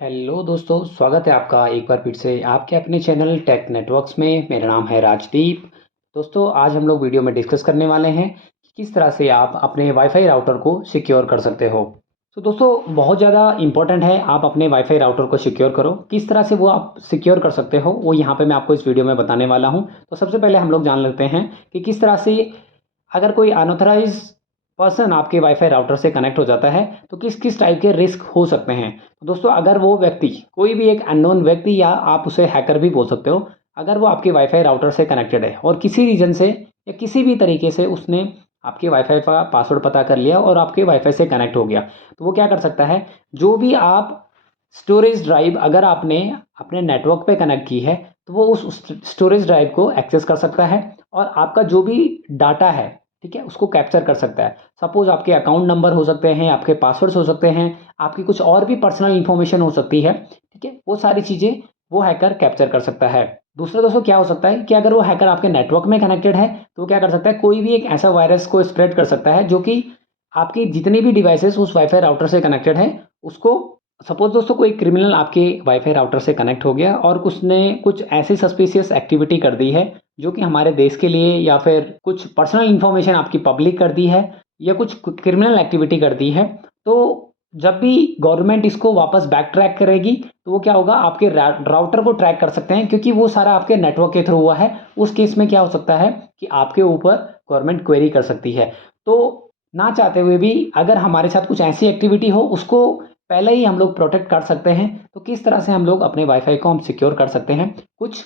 Hello दोस्तों, स्वागत है आपका एक बार फिर से आपके अपने चैनल टेक नेटवर्क्स में। मेरा नाम है राजदीप। दोस्तों, आज हम लोग वीडियो में डिस्कस करने वाले हैं कि किस तरह से आप अपने वाईफाई राउटर को सिक्योर कर सकते हो। तो दोस्तों, बहुत ज़्यादा इंपॉर्टेंट है आप अपने वाईफाई राउटर को सिक्योर करो। किस तरह से वो आप सिक्योर कर सकते हो वो यहाँ पे मैं आपको इस वीडियो में बताने वाला हूँ। तो सबसे पहले हम लोग जान लेते हैं कि किस तरह से अगर कोई अनऑथराइज पर्सन आपके वाईफाई राउटर से कनेक्ट हो जाता है तो किस किस टाइप के रिस्क हो सकते हैं। तो दोस्तों, अगर वो व्यक्ति कोई भी एक अननोन व्यक्ति या आप उसे हैकर भी बोल सकते हो, अगर वो आपके वाईफाई राउटर से कनेक्टेड है और किसी रीजन से या किसी भी तरीके से उसने आपके वाईफाई का पासवर्ड पता कर लिया और आपके वाईफाई से कनेक्ट हो गया, तो वो क्या कर सकता है, जो भी आप स्टोरेज ड्राइव अगर आपने अपने नेटवर्क पे कनेक्ट की है तो वो उस स्टोरेज ड्राइव को एक्सेस कर सकता है और आपका जो भी डाटा है, ठीक है, उसको कैप्चर कर सकता है। सपोज आपके अकाउंट नंबर हो सकते हैं, आपके पासवर्ड्स हो सकते हैं, आपकी कुछ और भी पर्सनल इंफॉर्मेशन हो सकती है, ठीक है, वो सारी चीज़ें वो हैकर कैप्चर कर सकता है। दूसरा दोस्तों, क्या हो सकता है कि अगर वो हैकर आपके नेटवर्क में कनेक्टेड है तो वो क्या कर सकता है, कोई भी एक ऐसा वायरस को स्प्रेड कर सकता है जो कि आपकी जितनी भी डिवाइसेस उस वाईफाई राउटर से कनेक्टेड है उसको। सपोज दोस्तों, कोई क्रिमिनल आपके वाईफाई राउटर से कनेक्ट हो गया और उसने कुछ ऐसी सस्पिशियस एक्टिविटी कर दी है जो कि हमारे देश के लिए, या फिर कुछ पर्सनल इंफॉर्मेशन आपकी पब्लिक कर दी है, या कुछ क्रिमिनल एक्टिविटी कर दी है, तो जब भी गवर्नमेंट इसको वापस बैक ट्रैक करेगी तो वो क्या होगा, आपके राउटर को ट्रैक कर सकते हैं क्योंकि वो सारा आपके नेटवर्क के थ्रू हुआ है। उस केस में क्या हो सकता है कि आपके ऊपर गवर्नमेंट क्वेरी कर सकती है। तो ना चाहते हुए भी अगर हमारे साथ कुछ ऐसी एक्टिविटी हो उसको पहले ही हम लोग प्रोटेक्ट कर सकते हैं। तो किस तरह से हम लोग अपने वाईफाई को हम सिक्योर कर सकते हैं, कुछ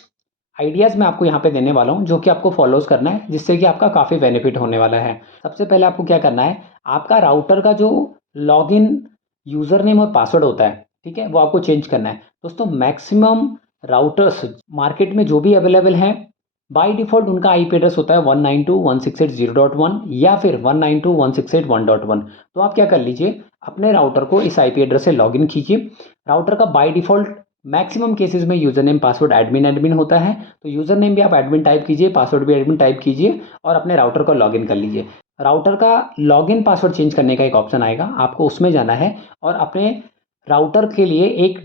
आइडियाज़ मैं आपको यहाँ पे देने वाला हूँ जो कि आपको फॉलोज करना है, जिससे कि आपका काफ़ी बेनिफिट होने वाला है। सबसे पहले आपको क्या करना है, आपका राउटर का जो लॉगिन यूज़र नेम और पासवर्ड होता है, ठीक है, वो आपको चेंज करना है। दोस्तों, मैक्सिमम राउटर्स मार्केट में जो भी अवेलेबल हैं, बाय डिफ़ॉल्ट उनका आईपी एड्रेस होता है 192.168.0.1 या फिर 192.168.1.1। तो आप क्या कर लीजिए, अपने राउटर को इस आईपी एड्रेस से लॉगिन कीजिए। राउटर का बाय डिफ़ॉल्ट मैक्सिमम केसेस में user name password admin admin होता है, तो यूज़र नेम भी आप एडमिन टाइप कीजिए, पासवर्ड भी एडमिन टाइप कीजिए और अपने राउटर को लॉगिन कर लीजिए। राउटर का लॉगिन पासवर्ड चेंज करने का एक ऑप्शन आएगा, आपको उसमें जाना है और अपने राउटर के लिए एक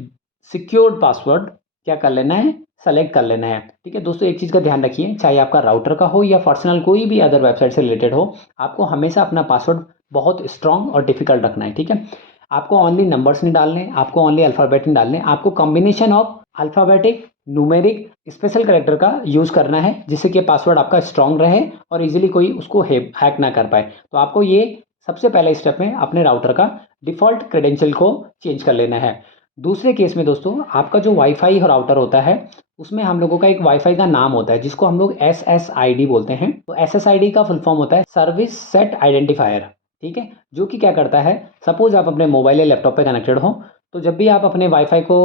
सिक्योर्ड पासवर्ड क्या कर लेना है, सेलेक्ट कर लेना है। ठीक है दोस्तों, एक चीज़ का ध्यान रखिए, चाहे आपका राउटर का हो या पर्सनल कोई भी अदर वेबसाइट से रिलेटेड हो, आपको हमेशा अपना पासवर्ड बहुत स्ट्रांग और डिफिकल्ट रखना है। ठीक है, आपको ओनली नंबर्स नहीं डालने, आपको ओनली अल्फ़ाबेट नहीं डालने, आपको combination of alphabetic, numeric, special character का यूज़ करना है जिससे कि पासवर्ड आपका स्ट्रांग रहे और इजीली कोई उसको हैक ना कर पाए। तो आपको ये सबसे पहले स्टेप में अपने राउटर का डिफ़ॉल्ट क्रेडेंशियल को चेंज कर लेना है। दूसरे केस में दोस्तों, आपका जो वाईफाई राउटर होता है उसमें हम लोगों का एक वाईफाई का नाम होता है जिसको हम लोग SSID बोलते हैं। तो SSID का फुल फॉर्म होता है सर्विस सेट आइडेंटिफायर। ठीक है, जो कि क्या करता है, सपोज आप अपने मोबाइल या लैपटॉप पे कनेक्टेड हो, तो जब भी आप अपने वाईफाई को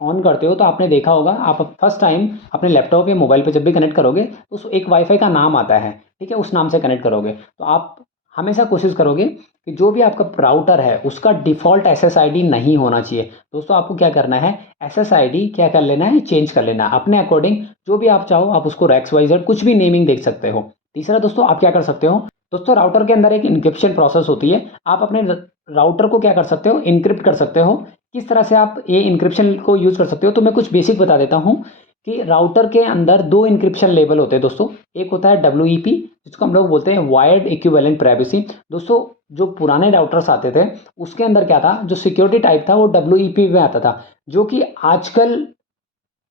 ऑन करते हो तो आपने देखा होगा, आप फर्स्ट टाइम अपने लैपटॉप या मोबाइल पे जब भी कनेक्ट करोगे तो उस एक वाईफाई का नाम आता है, ठीक है, उस नाम से कनेक्ट करोगे। तो आप हमेशा कोशिश करोगे कि जो भी आपका राउटर है उसका डिफ़ॉल्ट SSID नहीं होना चाहिए। दोस्तों, आपको क्या करना है, SSID क्या कर लेना है, चेंज कर लेना है अपने अकॉर्डिंग, जो भी आप चाहो आप उसको रेक्स वाइजर कुछ भी नेमिंग देख सकते हो। तीसरा दोस्तों, आप क्या कर सकते हो, दोस्तों राउटर के अंदर एक इनक्रिप्शन प्रोसेस होती है, आप अपने राउटर को क्या कर सकते हो, इनक्रिप्ट कर सकते हो। किस तरह से आप ये इनक्रिप्शन को यूज़ कर सकते हो, तो मैं कुछ बेसिक बता देता हूँ कि राउटर के अंदर दो इनक्रिप्शन लेवल होते हैं दोस्तों। एक होता है WEP, जिसको हम लोग बोलते हैं वायर्ड इक्विवेलेंट प्राइवेसी। दोस्तों, जो पुराने राउटर्स आते थे उसके अंदर क्या था, जो सिक्योरिटी टाइप था वो WEP में आता था, जो कि आजकल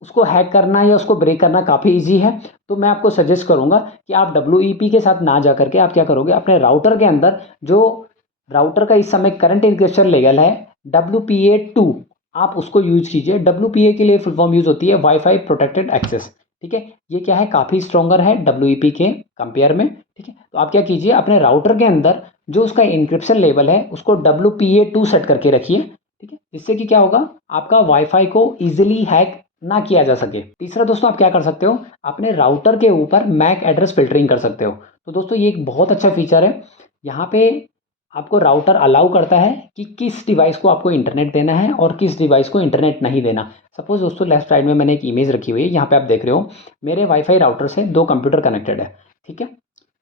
उसको हैक करना या उसको ब्रेक करना काफ़ी ईजी है। तो मैं आपको सजेस्ट करूँगा कि आप WEP के साथ ना जा करके आप क्या करोगे, अपने राउटर के अंदर जो राउटर का इस समय करंट इंक्रिप्शन लेवल है WPA2, आप उसको यूज कीजिए। WPA के लिए फुल फॉर्म यूज होती है वाईफाई प्रोटेक्टेड एक्सेस। ठीक है, ये क्या है, काफ़ी स्ट्रॉन्गर है WEP के कंपेयर में। ठीक है, तो आप क्या कीजिए, अपने राउटर के अंदर जो उसका इंक्रिप्शन लेवल है उसको WPA2 सेट करके रखिए। ठीक है, जिससे कि क्या होगा, आपका वाईफाई को ईजिली हैक ना किया जा सके। तीसरा दोस्तों, आप क्या कर सकते हो, अपने राउटर के ऊपर मैक एड्रेस फिल्टरिंग कर सकते हो। तो दोस्तों, ये एक बहुत अच्छा फीचर है। यहाँ पे आपको राउटर अलाउ करता है कि किस डिवाइस को आपको इंटरनेट देना है और किस डिवाइस को इंटरनेट नहीं देना। सपोज दोस्तों, लेफ्ट साइड में मैंने एक इमेज रखी हुई है, यहाँ पे आप देख रहे हो मेरे वाईफाई राउटर से दो कंप्यूटर कनेक्टेड है। ठीक है,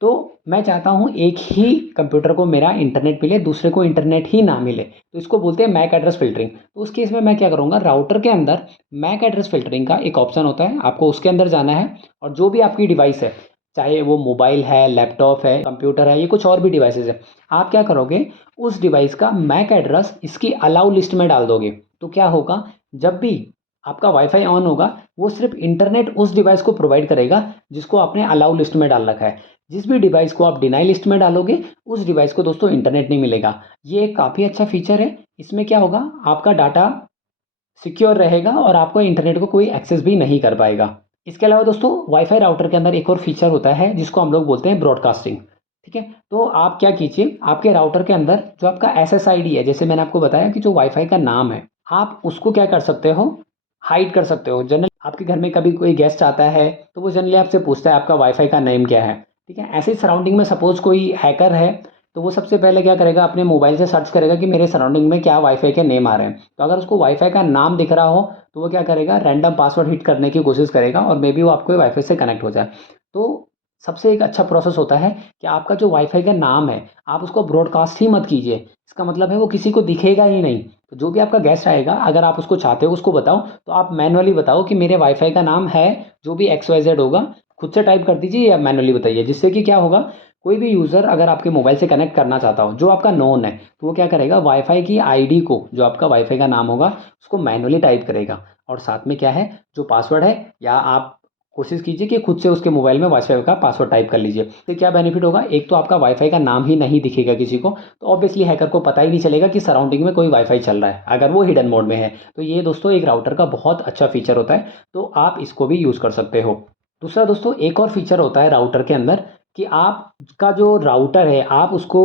तो मैं चाहता हूँ एक ही कंप्यूटर को मेरा इंटरनेट मिले, दूसरे को इंटरनेट ही ना मिले, तो इसको बोलते हैं मैक एड्रेस फ़िल्टरिंग। तो उस केस में मैं क्या करूँगा, राउटर के अंदर मैक एड्रेस फ़िल्टरिंग का एक ऑप्शन होता है, आपको उसके अंदर जाना है और जो भी आपकी डिवाइस है, चाहे वो मोबाइल है, लैपटॉप है, कंप्यूटर है, ये कुछ और भी डिवाइसेज़ है, आप क्या करोगे, उस डिवाइस का मैक एड्रेस इसकी अलाउ लिस्ट में डाल दोगे। तो क्या होगा, जब भी आपका वाईफ़ाई ऑन होगा, वो सिर्फ़ इंटरनेट उस डिवाइस को प्रोवाइड करेगा जिसको आपने अलाउ लिस्ट में डाल रखा है। जिस भी डिवाइस को आप डिनाई लिस्ट में डालोगे, उस डिवाइस को दोस्तों इंटरनेट नहीं मिलेगा। ये एक काफ़ी अच्छा फीचर है। इसमें क्या होगा, आपका डाटा सिक्योर रहेगा और आपको इंटरनेट को कोई एक्सेस भी नहीं कर पाएगा। इसके अलावा दोस्तों वाईफ़ाई राउटर के अंदर एक और फीचर होता है जिसको हम लोग बोलते हैं ब्रॉडकास्टिंग। ठीक है? तो आप क्या कीजिए, आपके राउटर के अंदर जो आपका एसएसआईडी है, जैसे मैंने आपको बताया कि जो वाईफ़ाई का नाम है, आप उसको क्या कर सकते हो, हाइड कर सकते हो। जनरली आपके घर में कभी कोई गेस्ट आता है, तो वो जनरली आपसे पूछता है आपका वाईफ़ाई का नेम क्या है, ठीक है? ऐसे ही सराउंडिंग में सपोज़ कोई हैकर है, तो वो सबसे पहले क्या करेगा, अपने मोबाइल से सर्च करेगा कि मेरे सराउंडिंग में क्या वाईफ़ाई के नेम आ रहे हैं। तो अगर उसको वाईफ़ाई का नाम दिख रहा हो, तो वो क्या करेगा, रैंडम पासवर्ड हिट करने की कोशिश करेगा और मे बी वो आपके वाईफ़ाई से कनेक्ट हो जाए। तो सबसे एक अच्छा प्रोसेस होता है कि आपका जो वाईफ़ाई का नाम है, आप उसको ब्रॉडकास्ट ही मत कीजिए। इसका मतलब है वो किसी को दिखेगा ही नहीं। तो जो भी आपका गेस्ट आएगा, अगर आप उसको चाहते हो उसको बताओ, तो आप मैनुअली बताओ कि मेरे वाईफ़ाई का नाम है, जो भी XYZ होगा, खुद से टाइप कर दीजिए या मैनुअली बताइए। जिससे कि क्या होगा, कोई भी यूज़र अगर आपके मोबाइल से कनेक्ट करना चाहता हो, जो आपका नोन है, तो वो क्या करेगा, वाईफ़ाई की आईडी को, जो आपका वाईफ़ाई का नाम होगा, उसको मैनुअली टाइप करेगा और साथ में क्या है, जो पासवर्ड है, या आप कोशिश कीजिए कि खुद से उसके मोबाइल में वाईफ़ाई का पासवर्ड टाइप कर लीजिए। इससे क्या बेनिफिट होगा, एक तो आपका वाईफ़ाई का नाम ही नहीं दिखेगा किसी को, तो ऑब्वियसली हैकर को पता ही नहीं चलेगा कि सराउंडिंग में कोई वाईफ़ाई चल रहा है, अगर वो हिडन मोड में है। तो ये दोस्तों एक राउटर का बहुत अच्छा फीचर होता है, तो आप इसको भी यूज़ कर सकते हो। दूसरा दोस्तों एक और फीचर होता है राउटर के अंदर कि आपका जो राउटर है, आप उसको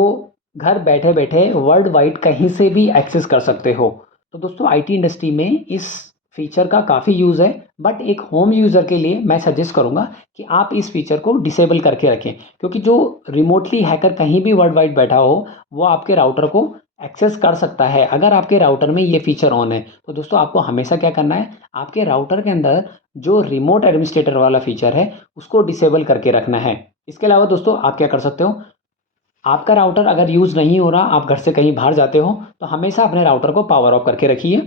घर बैठे-बैठे वर्ल्ड वाइड कहीं से भी एक्सेस कर सकते हो। तो दोस्तों आईटी इंडस्ट्री में इस फीचर का काफ़ी यूज़ है, बट एक होम यूज़र के लिए मैं सजेस्ट करूँगा कि आप इस फीचर को डिसेबल करके रखें, क्योंकि जो रिमोटली हैकर कहीं भी वर्ल्ड वाइड बैठा हो, वो आपके राउटर को एक्सेस कर सकता है। अगर आपके राउटर में ये फीचर ऑन है, तो दोस्तों आपको हमेशा क्या करना है, आपके राउटर के अंदर जो रिमोट एडमिनिस्ट्रेटर वाला फीचर है, उसको डिसेबल करके रखना है। इसके अलावा दोस्तों आप क्या कर सकते हो, आपका राउटर अगर यूज़ नहीं हो रहा, आप घर से कहीं बाहर जाते हो, तो हमेशा अपने राउटर को पावर ऑफ करके रखिए,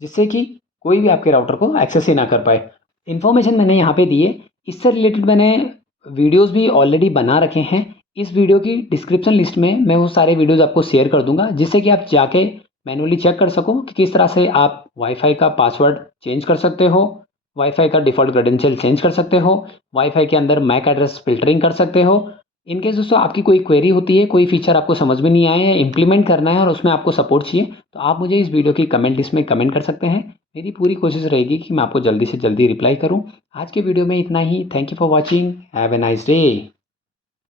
जिससे कि कोई भी आपके राउटर को एक्सेस ही ना कर पाए। इन्फॉर्मेशन मैंने यहाँ पे दी है, इससे रिलेटेड मैंने वीडियोज़ भी ऑलरेडी बना रखे हैं। इस वीडियो की डिस्क्रिप्शन लिस्ट में मैं वो सारे वीडियोज़ आपको शेयर कर दूँगा, जिससे कि आप जाके मैनुअली चेक कर सको कि किस तरह से आप वाईफ़ाई का पासवर्ड चेंज कर सकते हो, वाईफ़ाई का डिफ़ॉल्ट क्रेडेंशियल चेंज कर सकते हो, वाईफ़ाई के अंदर मैक एड्रेस फ़िल्टरिंग कर सकते हो। इन केस दोस्तों आपकी कोई क्वेरी होती है, कोई फीचर आपको समझ में नहीं आया या इम्प्लीमेंट करना है और उसमें आपको सपोर्ट चाहिए, तो आप मुझे इस वीडियो की कमेंट लिस्ट में कमेंट कर सकते हैं। मेरी पूरी कोशिश रहेगी कि मैं आपको जल्दी से जल्दी रिप्लाई करूँ। आज के वीडियो में इतना ही। Thank you for watching. Have a nice day.